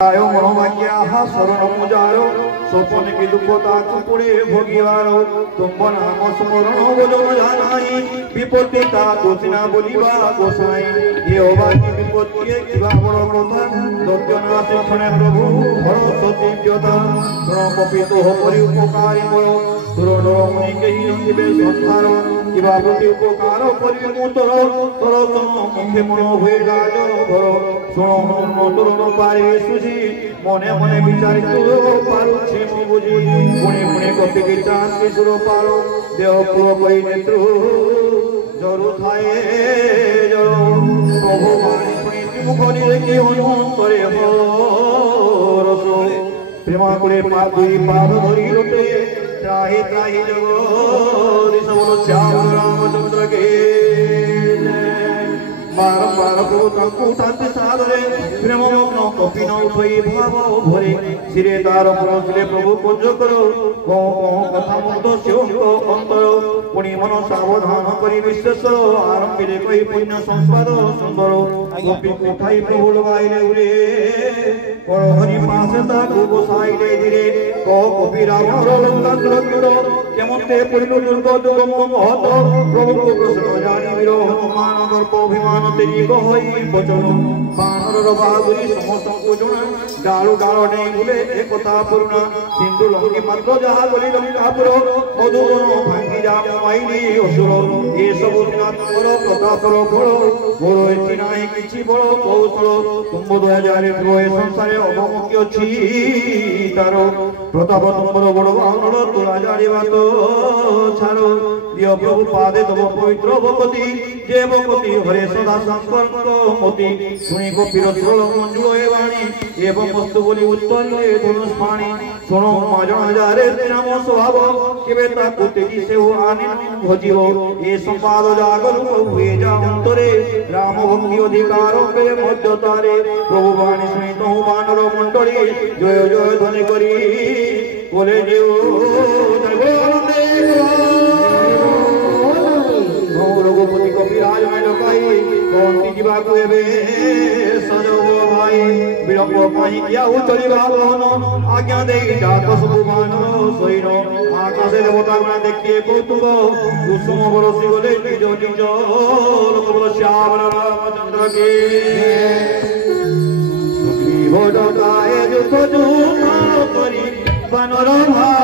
आयो मनोवाक्याः शरणमुजारो स्वपन की दुखता कुपुड़े भोगिवारो तुम नाम स्मरण बोलो जानाई विपत्ति ता दोषिना बोलिबा गोसाई ये अबाकी विपत्ति किबा बड़ कथा दर्जनासी क्षणे प्रभु भरत दिव्यता गुण कपितो परि उपकारी मोर दूर मुनि केही नथिबे संसार किबा प्रति उपकार करि मुतर तोर मुखे मन हुए गाजर भर शुण तोर पारे सुझी मने मने विचारि तू पारुछि मु बुझी पुणे पुणे कपि के चांद के सुर पारो देह पुर कई नेत्रु जरु थाए जरो प्रभु वाणी सुनि मुख निरे अंतरे हो रसो प्रेमा करे पादुई पाद धरि लोटे त्राहि त्राहि जगो सबलो श्याम रामचंद्र के बारंबार कुठाते सादरे प्रेम मग्न कपि न उठई भाव भरे सिरे तार पहुँचले प्रभु पूज करो कौं कथा मध्य शिवको अंतर पुणी मन सावधान करी विशेष आरंभिले कही पुण्य संस्वाद सुंदर कपि उठाई प्रभु लगाइले उरे कर हरि पासे ताकु बसाइले धीरे कपि रावण लंका केमते पुरिनु दुर्ग दुर्गम महत प्रभु को प्रश्न जानी वीर हनुमान दर्प अभिमान तेरी गहई बचन बानर बहादुरी समस्त को जना डालू डाल नहीं भूले एक पुरुना सिंधु लंकी मात्र जहा गली लंकापुर मधुबन भांगी जा माइली असुर ये सब प्रतापर फल मोर एथि नाही किछि बल कौशल तुम दयारे द्रोहे संसारे अवमुखी अछि तार प्रताप तुमर बड़ बाहुन तुला जाड़िबा तो छाड़ो दिय प्रभु पादे तब पवित्र भगवती जे भगवती हरे सदा संपर्क मोती सुनी कपिर त्रोल मंजुल ए वाणी एवं वस्तु बोली उत्पन्न ए धनुष पाणी सुनो मजन जारे नाम स्वभाव केबे ताकु तेजी से हो आनंद भजियो ए संपाद जागल हुए जा अंतरे राम भक्ति अधिकार पे मध्य तारे प्रभु वाणी सुनी तो मानव मंडली जय जय ध्वनि करी बोले जीव रघुपति कपिराज में डकाई कौंती जीवा को एबे सजो भाई विलंब पाई किया हो चलिबा बहन आज्ञा देई जात सुभान सोइन आकाशे देवता गुण देखिए कौतुक कुसुम बरसी गले निज निज लोक श्याम रामचंद्र के सुग्रीव डकाए जुत जुत करी बनर भाई